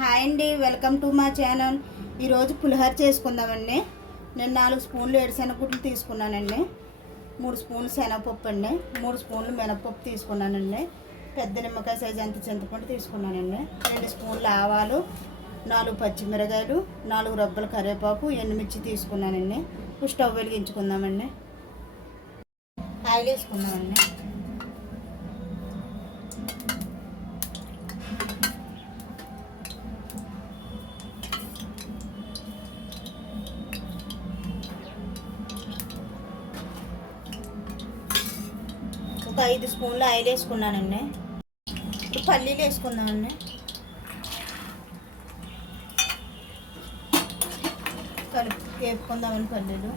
Hi అండి, welcome to మా channel. ఈరోజు పులిహోర చేసుకుందామండి. నేను 4 స్పూన్లు ఏడుశనగగుడ్లు తీసుకున్నానండి, 3 స్పూన్లు శనగపప్పు అండి, 3 స్పూన్లు మినపప్పు తీసుకున్నానండి, పెద్ద నిమ్మకాయ సైజు అంత చింతపండు తీసుకున్నానండి, 2 స్పూన్లు ఆవాలు, 4 పచ్చిమిరకాయలు, 4 రబ్బల కరివేపాకు, ఎండుమిర్చి తీసుకున్నానండి. స్టవ్ వెలిగించుకుందామండి. ఆయిల్ వేసుకుందామండి. ఒక 5 స్పూన్లు ఆయిల్ వేసుకున్నానండి. ఇప్పుడు పల్లీలు వేసుకుందామండి. వేపుకుందామని పల్లీలు.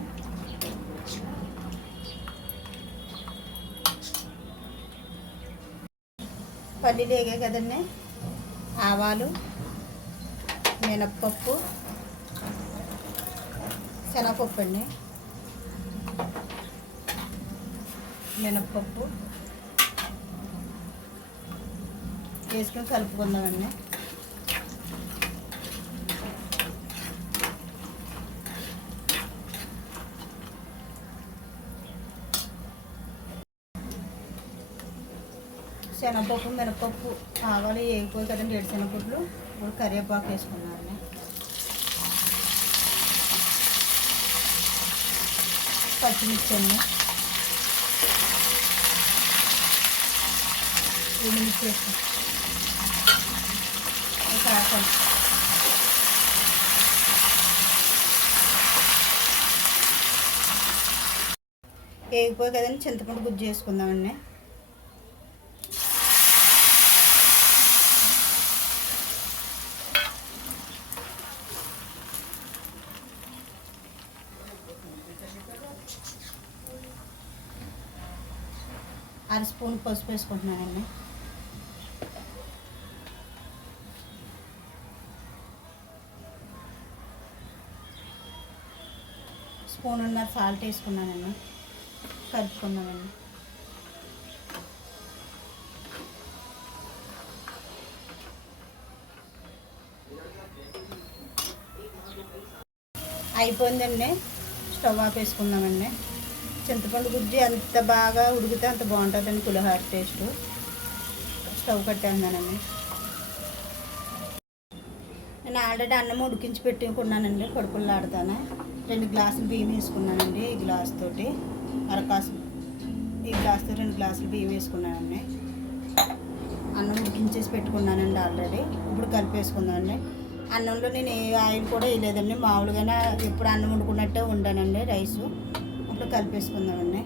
పల్లీలు వేగాయి కదండి. ఆవాలు, మినప్పప్పు, శనగపప్పు అండి, మినప్పప్పు వేసుకొని కలుపుకుందామండి. శనగపప్పు, మినపప్పు, ఆవాలు వేగిపోయి కదండి. ఏడుశనగగుడ్లు ఇప్పుడు కరివేపాకు వేసుకున్నామండి. పచ్చిమిర్చి అండి, ఎండుమిర్చి వేసుకున్నాం. వేగిపోయి కదండి, చింతపండు గుజ్జు వేసుకుందామండి. అర స్పూన్ పసుపు వేసుకుంటున్నానండి. స్పూనున్నర సాల్ట్ వేసుకున్నానండి. కలుపుకుందామండి. అయిపోయిందండి, స్టవ్ ఆఫ్ వేసుకుందామండి. చింతపండు గుజ్జు ఎంత బాగా ఉడికితే అంత బాగుంటుందండి పులిహోర టేస్ట్. స్టవ్ కట్టేస్తున్నానండి. నేను ఆల్రెడీ అన్నం ఉడికించి పెట్టుకున్నానండి. పొడిపుల్లాడుతాను. 2 గ్లాసులు బియ్యం వేసుకున్నానండి. ఈ గ్లాస్ తోటి ఈ గ్లాస్తో 2 గ్లాసులు బియ్యం వేసుకున్నానండి. అన్నం ఉడికించేసి పెట్టుకున్నానండి ఆల్రెడీ. ఇప్పుడు కలిపేసుకుందామండి. అన్నంలో నేను ఏ ఆయిల్ కూడా వేయలేదండి, మామూలుగానే ఎప్పుడు అన్నం వండుకున్నట్టే ఉండానండి రైసు. ఇప్పుడు కలిపేసుకుందామండి.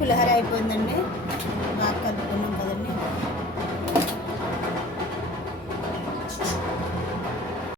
పులిహోర అయిపోయిందండి. బాగా